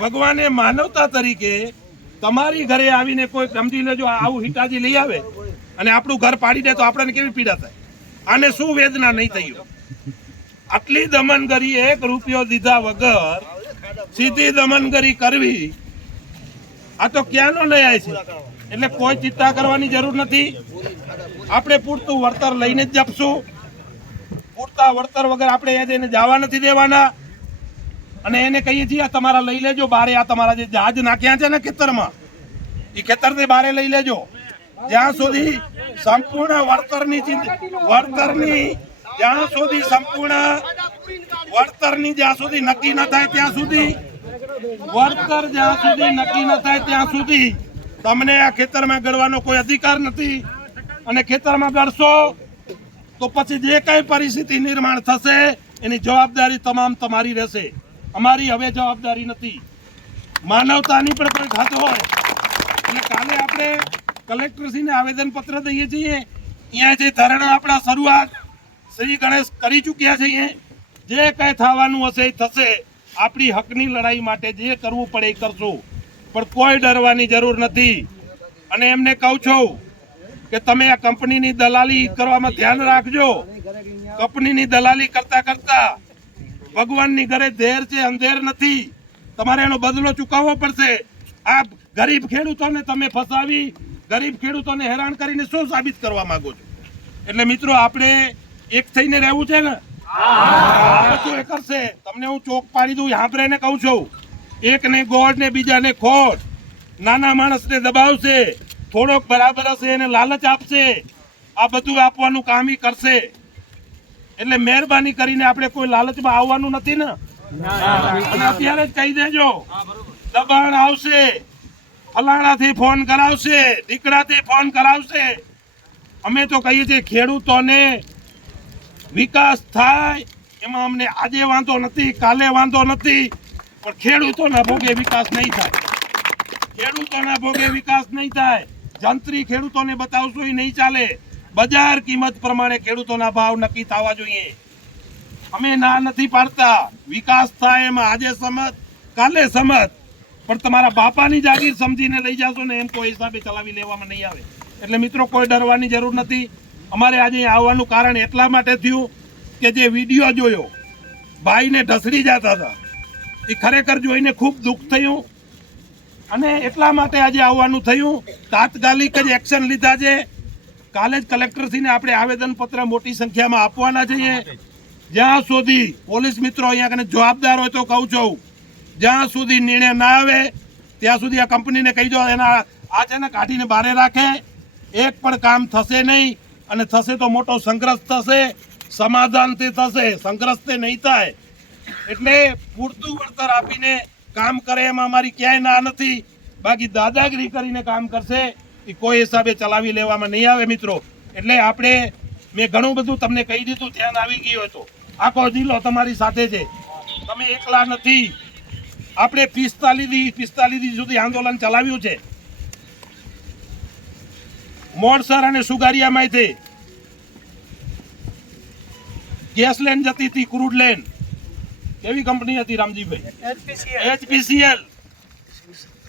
ભગવાને માનવતા તરીકે તમારી ઘરે આવીને કોઈ સમજી લેજો આવું હિતાજી લઈ આવે અને આપણું ઘર પાડી દે તો આપણને કેવી પીડા થાય? આને શું વેદના નહીં થયું આટલી દમનગરી એક રૂપિયો દીધા વગર સીધી દમનગરી કરવી, આ તો ક્યાંનો ન્યાય છે? એટલે કોઈ ચિંતા કરવાની જરૂર નથી. આપણે પૂરતું વળતર લઈને જ જપશું. પૂરતા વળતર વગર આપણે અહીંયા જઈને જવા નથી દેવાના. અને એને કહીએ છીએ, આ તમારા લઈ લેજો, બારે આ તમારા જે જહાજ નાખ્યા છે ને ખેતરમાં એ ખેતરને બારે લઈ લેજો. જ્યાં સુધી સંપૂર્ણ વળતરની વળતરની, જ્યાં સુધી સંપૂર્ણ વળતરની જ્યાં સુધી નક્કી ન થાય ત્યાં સુધી, વળતર જ્યાં સુધી નક્કી ન થાય ત્યાં સુધી તમને આ ખેતરમાં ગળવાનો કોઈ અધિકાર નથી. અને ખેતરમાં ગળશો, તો પછી જે કઈ પરિસ્થિતિ નિર્માણ થશે, એની જવાબદારી તમામ તમારી રહેશે. અમારી હવે જવાબદારી નથી. માનવતાની પણ કોઈ ખાતો હોય. અને કાલે આપણે કલેક્ટરશ્રીને આવેદન પત્ર દઈએ છીએ. અહીંયા જે ધારણા આપણા શરૂઆત શ્રી ગણેશ કરી ચૂક્યા છીએ જે કંઈ થવાનું હશે એ થશે. આપણી હકની લડાઈ માટે જે કરવું પડે એ કરશું. પણ કોઈ ડરવાની જરૂર નથી. અને એમને કહું છું કે તમે આ કંપનીની દલાલી કરવામાં ધ્યાન રાખજો. કંપનીની દલાલી કરતા કરતા ભગવાનની ઘરે ધેર છે, અંધેર નથી. તમારે એનો બદલો ચૂકવવો પડશે. આ ગરીબ ખેડૂતોને તમે ફસાવી, ગરીબ ખેડૂતોને હેરાન કરીને શું સાબિત કરવા માંગો છો? એટલે મિત્રો, આપણે એક થઈને રહેવું છે ને? બધું એ કરશે. તમને હું ચોક પાડી દઉં સાંભળીને કહું છું. એકને ગોળ ને બીજાને ખોટ. નાના માણસને દબાવશે. થોડોક બરાબર હશે એને લાલચ આપશે. આ બધું આપવાનું કામ કરશે. એટલે મહેરબાની કરીને આપણે કોઈ લાલચમાં આવવાનું નથી ને? અને અત્યારે જ કહી દેજો. દબાણ આવશે. ફલાણાથી ફોન કરાવશે. દીકરાથી ફોન કરાવશે. અમે તો કહીએ છીએ ખેડૂતોને વિકાસ થાય. એમાં અમને આજે વાંધો નથી, કાલે વાંધો નથી. પણ ખેડૂતોના ભોગે વિકાસ નહીં થાય. ખેડૂતોના ભોગે વિકાસ નહીં થાય. જંત્રી ખેડૂતોને બતાવશો એ નહીં ચાલે. બજાર કિંમત પ્રમાણે ખેડૂતોના ભાવ નક્કી થવા જોઈએ. અમે ના નથી પાડતા. વિકાસ થાય એમાં આજે સમત કાલે સમત પણ તમારા બાપાની જાગીર સમજીને લઈ જાશો ને એમ કોઈ હિસાબે ચલાવી લેવામાં નહીં આવે. એટલે મિત્રો, કોઈ ડરવાની જરૂર નથી. અમારે આજે આવવાનું કારણ એટલા માટે થયું કે જે વીડિયો જોયો, ભાઈને ઢસડી જતા હતા. એ ખરેખર જોઈને ખૂબ દુઃખ થયું. અને એટલા માટે આજે આવવાનું થયું. તાત્કાલિક જ એક્શન લીધા છે. કાલે જ કલેક્ટરશ્રીને આપણે આવેદનપત્ર મોટી સંખ્યામાં આપવાના છીએ. જ્યાં સુધી પોલીસ મિત્રો અહીંયા કને જવાબદાર હોય તો કહું છું. જ્યાં સુધી નિર્ણય ના આવે, ત્યાં સુધી આ કંપનીને કહી દો, એના આ છે ને કાઢીને બારે રાખે. એક પણ કામ થશે નહીં, અને થશે તો મોટો સંઘર્ષ થશે, સમાધાનથી થશે સંઘર્ષ તે નહીં થાય. એટલે પૂરતું વળતર આપીને કામ કરે એમાં અમારી ક્યાંય ના નથી. બાકી દાદાગીરી કરીને કામ કરશે. એ કોઈ હિસાબે ચલાવી લેવામાં નહીં આવે મિત્રો. એટલે આપણે મેં ઘણું બધું તમને કહી દીધું ધ્યાન આવી ગયું હતું. આખો જિલ્લો તમારી સાથે છે. તમે એકલા નથી. આપણે પિસ્તાલીસ પિસ્તાલીસ સુધી આંદોલન ચલાવ્યું છે. મોડસર અને સુગારિયામાંથી ગેસ લેન જતી હતી ક્રૂડ લેન કેવી કંપની હતી રામજીભાઈ? એચપીસીએલ.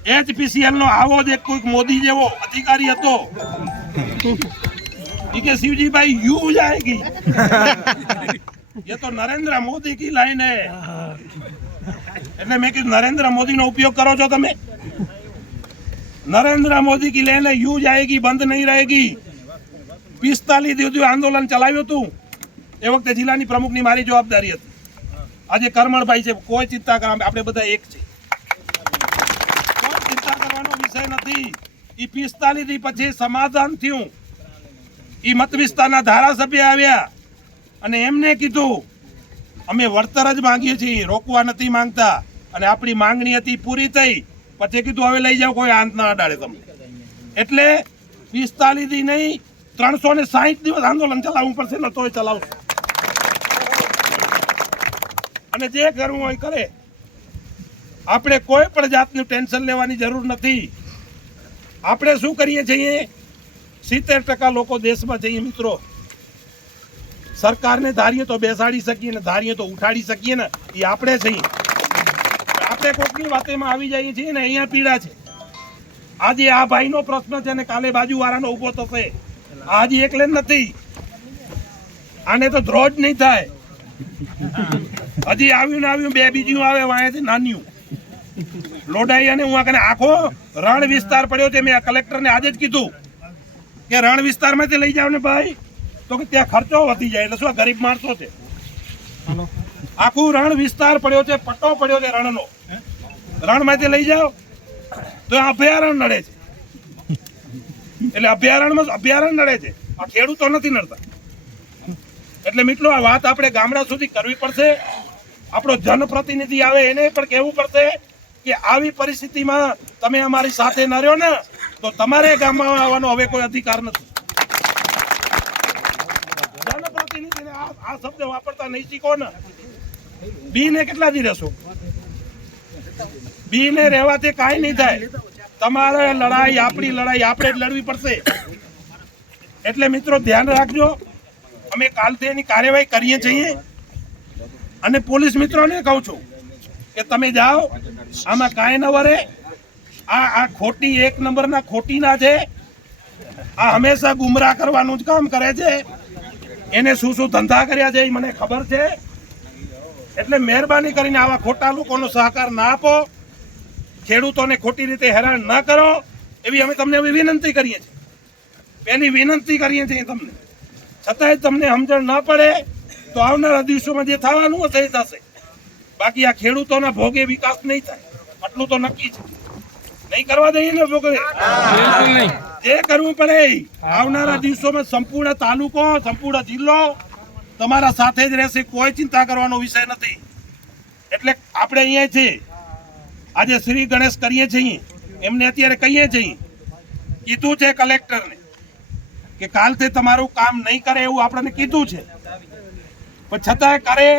એચપીસીએલ નો આવો જ એક કોઈક મોદી જેવો અધિકારી હતો. કે શિવજીભાઈ, યુ જાયગી ये તો નરેન્દ્ર મોદી કી લાઈન હે. એટલે મેં કીધું, નરેન્દ્ર મોદીનો ઉપયોગ કરો છો તમે? નરેન્દ્ર મોદી કી લેને યુ જાયગી, બંધ નહીં રહેગી. પિસ્તાલીસ દિવસ આંદોલન ચલાવ્યું હતું એ વખતે જિલ્લાની પ્રમુખની મારી જવાબદારી હતી. આજે કરમણભાઈ છે, કોઈ ચિંતા આપણે બધા એક છે વિષય નથી. એ પિસ્તાલીસથી પછી સમાધાન થયું. એ મત વિસ્તારના ધારાસભ્ય આવ્યા અને એમને કીધું, અમે વળતર જ માંગીએ છીએ રોકવા નથી માંગતા. અને આપણી માંગણી હતી પૂરી થઈ. પછી કીધું, હવે લઈ જાઓ, કોઈ આંત ના અડાડે તમને. એટલે પિસ્તાલીસથી નહીં, ત્રણસો ને સાહીઠ દિવસ આંદોલન ચલાવવું પડશે, ને તોય ચલાવશું. અને જે કરવું હોય કરે. આપણે કોઈ પણ જાતનું ટેન્શન લેવાની જરૂર નથી. આપણે શું કરીએ છીએ? સિત્તેર ટકા લોકો દેશમાં જઈએ મિત્રો. સરકારને ધારીએ તો બેસાડી શકીએ ને ધારીએ તો ઉઠાડી શકીએ ને, એ આપણે છીએ. આપણે કોકની વાતેમાં આવી જઈએ છીએ ને અહીંયા પીડા છે. આજે આ ભાઈનો પ્રશ્ન છે ને કાલે બાજુવાળાનો ઊભો થશે આજે એકલે નથી. આને તો ધ્રોજ નહીં થાય. હજી આવ્યું ને આવ્યું, બે બીજું આવે વાંયાથી નાન્યું. લોડાઈ અને હું આ કને આખો રણ વિસ્તાર પડ્યો છે મેં આ કલેક્ટરને આજે જ કીધું કે રણ વિસ્તારમાંથી લઈ જાવ ને ભાઈ તો કે ત્યાં ખર્ચો વધી જાય એટલે શું ગરીબ માણસો છે? આખું રણ વિસ્તાર પડ્યો છે પટ્ટો પડ્યો છે રણનો. રણમાંથી લઈ જાઓ તો અભયારણ્ય નડે છે. એટલે અભયારણ્યમાં અભયારણ્ય નડે છે. આ ખેડૂતો નથી નડતા. એટલે મિત્રો આ વાત આપણે ગામડા સુધી કરવી પડશે. આપણો જનપ્રતિનિધિ આવે એને પણ કહેવું પડશે કે આવી પરિસ્થિતિમાં તમે અમારી સાથે ન રહ્યો ને, તો તમારે ગામમાં આવવાનો હવે કોઈ અધિકાર નથી. આ શબ્દ વાપરતા નહીં શીખો ને. બી ને કેટલા દી રહેશો? બી ને રહેવાથી કાંઈ નહીં થાય. તમારે લડાઈ, આપણી લડાઈ, આપણે લડવી પડશે. એટલે મિત્રો, ધ્યાન રાખજો. અમે કાલથી એની કાર્યવાહી કરીએ છીએ. અને પોલીસ મિત્રોને કહું છું કે તમે જાઓ. આમાં કાંઈ ન વરે. આ આ ખોટી, એક નંબરના ખોટીના છે. આ હંમેશા ગુમરાહ કરવાનું જ કામ કરે છે. એને શું શું ધંધા કર્યા છે એ મને ખબર છે. એટલે મહેરબાની કરીને આવા ખોટા લોકોનો સહકાર ના આપો. ખેડૂતોને ખોટી રીતે હેરાન ના કરો. એવી અમે તમને વિનંતી કરીએ છીએ. પહેલી વિનંતી કરીએ છીએ તમને. છતાંય તમને સમજણ ના પડે, તો આવનારા દિવસોમાં જે થવાનું હશે એ થશે. બાકી આ ખેડૂતોના ભોગે વિકાસ નહીં થાય. આટલું તો નક્કી છે. નહીં કરવા દઈએ ને ભોગે? જે કરવું પડે આવનારા દિવસોમાં સંપૂર્ણ તાલુકો સંપૂર્ણ જિલ્લો તમારા સાથે જ રહેશે. કોઈ ચિંતા કરવાનો વિષય નથી. એટલે આપણે અહીંયા છીએ. આજે શ્રી ગણેશ કરીએ છીએ. એમને અત્યારે કહીએ છીએ. કીધું છે કલેક્ટરને કે કાલથી તમારું કામ નહીં કરે એવું આપણને કીધું છે. પણ છતાંય કરે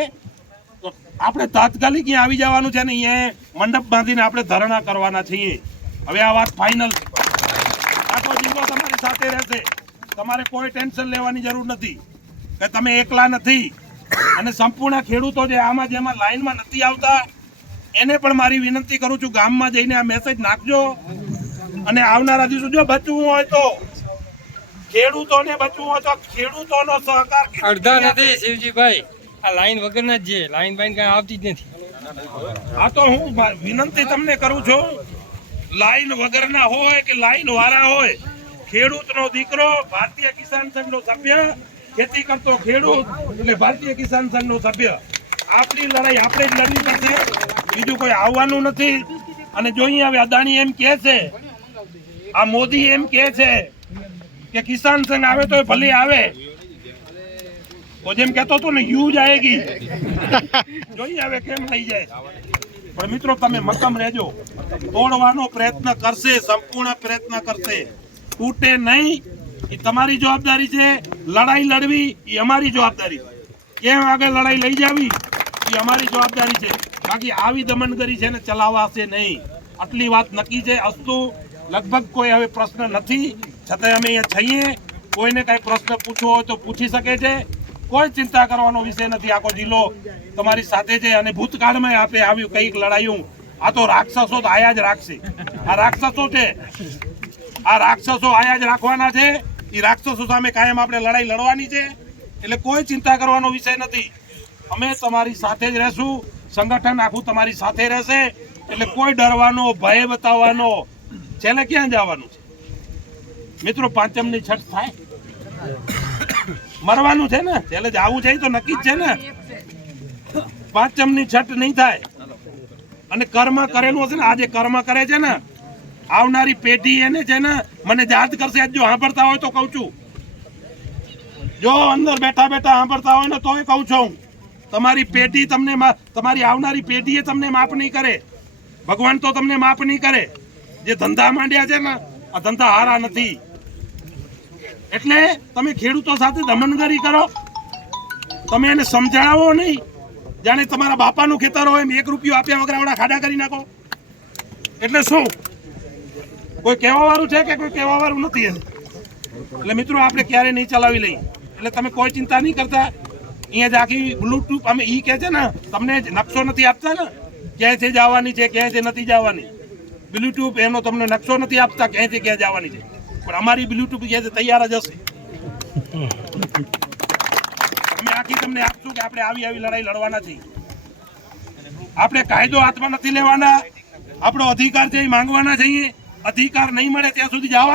આપણે તાત્કાલિક અહીંયા આવી જવાનું છે ને અહીંયા મંડપ બાંધીને આપણે ધરણા કરવાના છીએ. હવે આ વાત ફાઇનલ આખો જિલ્લો તમારી સાથે રહેશે. તમારે કોઈ ટેન્શન લેવાની જરૂર નથી કે તમે એકલા નથી. અને સંપૂર્ણ ખેડૂતો જે આમાં જેમાં લાઈનમાં નથી આવતા એને પણ મારી વિનંતી કરું છું ગામમાં જઈને આ મેસેજ નાખજો. અને આવનારા દિવસો જો બચવું હોય તો ખેડૂતોને બચવું હોય તો ખેડૂતોનો સહકાર અડધા નથી શિવજીભાઈ. આ લાઈન વગરના જ છે. લાઈન બાઈન કઈ આવતી જ નથી. આ તો હું વિનંતી તમને કરું છું. લાઈન વગરના હોય કે લાઈન વાળા હોય, ખેડૂતનો દીકરો, ભારતીય કિસાન સંઘનો સભ્ય, ખેતી કરતો ખેડૂત એટલે ભારતીય કિસાન સંઘનો સભ્ય. આપણી લડાઈ આપણે જ લડવી પડશે. બીજું કોઈ આવવાનું નથી. અને જોઈએ હવે અદાણી એમ કહે છે, આ મોદી એમ કહે છે કે કિસાન સંઘ આવે તો ભલે આવે. તો જેમ કહેતો હતો ને, યુ આવેગી જોઈએ હવે કેમ લઈ જાય. પણ મિત્રો, તમે મક્કમ રહેજો. તોડવાનો પ્રયત્ન કરશે, સંપૂર્ણ પ્રયત્ન કરશે. તૂટે નહીં. એ તમારી જવાબદારી છે. લડાઈ લડવી એ અમારી જવાબદારી કેમ આગળ લડાઈ લઈ જાવી? એ અમારી જવાબદારી છે. બાકી આવી દમનગરી છે ને, ચલાવાશે નહીં. આટલી વાત નક્કી છે. અસ્તુ, લગભગ કોઈ હવે પ્રશ્ન નથી. છતાંય અમે અહીંયા છીએ. કોઈને કાંઈ પ્રશ્ન પૂછવો હોય તો પૂછી શકે છે. કોઈ ચિંતા કરવાનો વિષય નથી. આખો જિલ્લો તમારી સાથે છે અને ભૂતકાળમાં આપે આવ્યું કંઈક લડાયું. આ તો રાક્ષસો તો આયા જ રાખશે. આ રાક્ષસો છે. આ રાક્ષસો આયા જ રાખવાના છે. એ રાક્ષસો સામે કાયમ આપણે લડાઈ લડવાની છે. એટલે કોઈ ચિંતા કરવાનો વિષય નથી. અમે તમારી સાથે જ રહેશું. સંગઠન આખું તમારી સાથે રહેશે. એટલે કોઈ ડરવાનો, ભય બતાવવાનો, છેલ્લે ક્યાં જવાનું છે? મિત્રો, પાંચમની છઠ થાય. મરવાનું છે ને? એટલે આવું છે તો નક્કી જ છે ને? પાંચમની છઠ નહીં થાય. અને કર્મ કરેલું હશે ને? આજે કર્મ કરે છે ને, આવનારી પેઢી એને છે ને, મને યાદ કરશે. જો સાંભળતા હોય તો કહું છું. જો અંદર બેઠા બેઠા સાંભળતા હોય ને, તોય કહું છું. તમારી પેઢી તમને તમારી આવનારી પેઢીએ તમને માફ નહીં કરે. ભગવાન તો તમને માફ નહીં કરે. જે ધંધા માંડ્યા છે ને, આ ધંધા હારા નથી. એટલે તમે ખેડૂતો સાથે દમનગરી કરો. તમે એને સમજાવો નહીં. જાણે તમારા બાપાનું ખેતર હોય એમ એક રૂપિયો આપ્યા વગર આવડા ખાડા કરી નાખો. એટલે શું? કોઈ કહેવાવાળું છે કે કોઈ કહેવાવાળું નથી એમ? એટલે મિત્રો, આપણે ક્યારેય નહીં ચલાવી લઈએ. એટલે તમે કોઈ ચિંતા નહીં કરતા. અહીંયા જ આખી બ્લૂટૂથ અમે એ કહે છે ને, તમને નકશો નથી આપતા ને? ક્યાંયથી જવાની છે ક્યાંયથી નથી જવાની. બ્લૂટૂથ એનો તમને નકશો નથી આપતા ક્યાંયથી ક્યાં જવાની છે. પણ અમારી બ્લૂટૂથ છે તૈયાર જ હશે? અમે આખી તમને આપશું કે આપણે આવી આવી લડાઈ લડવાના છીએ. આપણે કાયદો હાથમાં નથી લેવાના. આપણો અધિકાર છે માંગવાના છીએ. અધિકાર નહીં મળે ત્યાં સુધી જવા